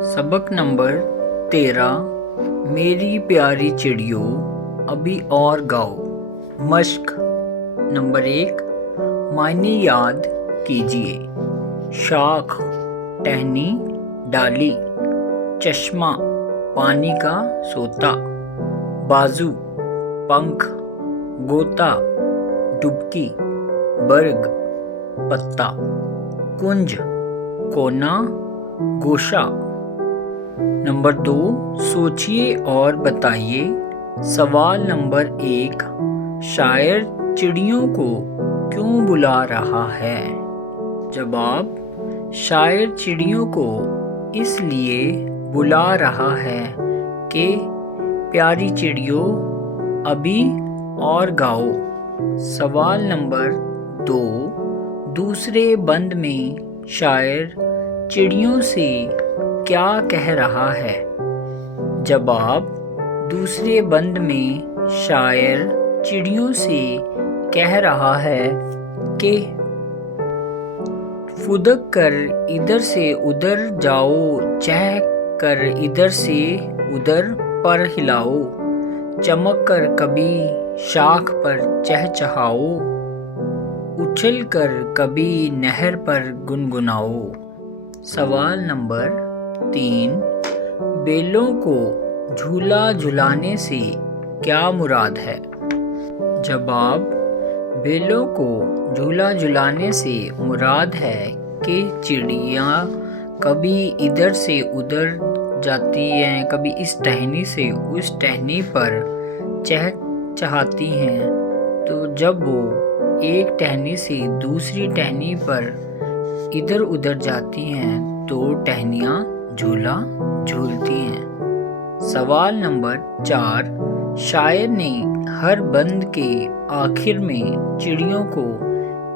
सबक नंबर 13 मेरी प्यारी चिड़ियों अभी और गाओ। मश्क नंबर 1 मायने याद कीजिए। शाख टहनी डाली, चश्मा पानी का सोता, बाजू पंख, गोता डुबकी, बर्ग पत्ता, कुंज कोना गोशा। नंबर 2 सोचिए और बताइए। सवाल नंबर 1 शायर चिड़ियों को क्यों बुला रहा है? जवाब शायर चिड़ियों को इसलिए बुला रहा है कि प्यारी चिड़ियों अभी और गाओ। सवाल नंबर 2 दूसरे बंद में शायर चिड़ियों से क्या कह रहा है? जवाब दूसरे बंद में शायर चिड़ियों से कह रहा है कि फुदक कर इधर से उधर जाओ, चहक कर इधर से उधर पर हिलाओ, चमक कर कभी शाख पर चहचहाओ, उछल कर कभी नहर पर गुनगुनाओ। सवाल नंबर 3 बेलों को झूला झुलाने से क्या मुराद है? जवाब बेलों को झूला झुलाने से मुराद है कि चिड़ियाँ कभी इधर से उधर जाती हैं, कभी इस टहनी से उस टहनी पर चहचहाती हैं, तो जब वो एक टहनी से दूसरी टहनी पर इधर उधर जाती हैं तो टहनियाँ झूला झूलती हैं। सवाल नंबर 4 शायर ने हर बंद के आखिर में चिड़ियों को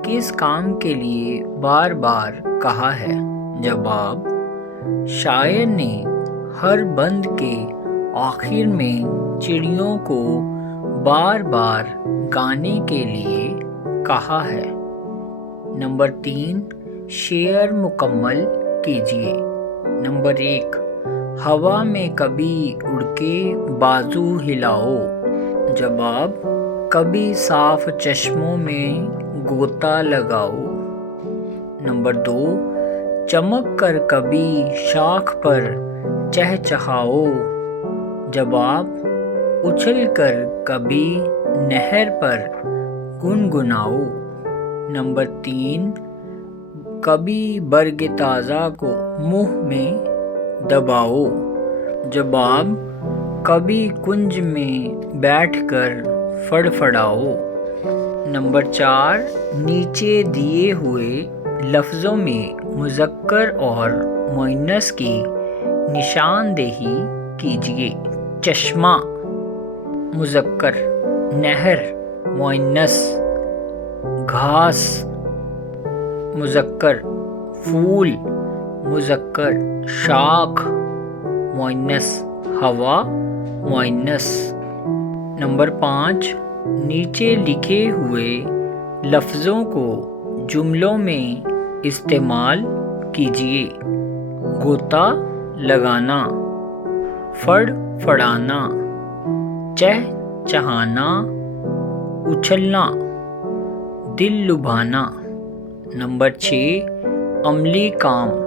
किस काम के लिए बार बार कहा है? जवाब शायर ने हर बंद के आखिर में चिड़ियों को बार बार गाने के लिए कहा है। नंबर 3 शेर मुकम्मल कीजिए। नंबर 1 हवा में कभी उड़ के बाजू हिलाओ। जवाब कभी साफ चश्मों में गोता लगाओ। नंबर 2 चमक कर कभी शाख पर चहचहाओ। जवाब उछल कर कभी नहर पर गुनगुनाओ। नंबर 3 कभी बर्ग ताज़ा को मुंह में दबाओ। जवाब कभी कुंज में बैठकर फड़फड़ाओ। नंबर 4 नीचे दिए हुए लफ्ज़ों में मुज़क्कर और मुअन्नस की निशानदेही कीजिए। चश्मा मुज़क्कर, नहर मुअन्नस, घास मुज़क्कर, फूल मुज़क्कर, शाख मुअन्नस, हवा मुअन्नस। नंबर 5 नीचे लिखे हुए लफ्ज़ों को जुमलों में इस्तेमाल कीजिए। गोता लगाना, फड़फड़ाना, चहचहाना, उछलना, दिल लुभाना। नंबर 6 अमली काम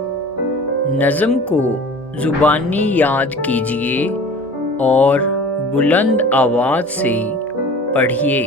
नज़्म को ज़ुबानी याद कीजिए और बुलंद आवाज़ से पढ़िए।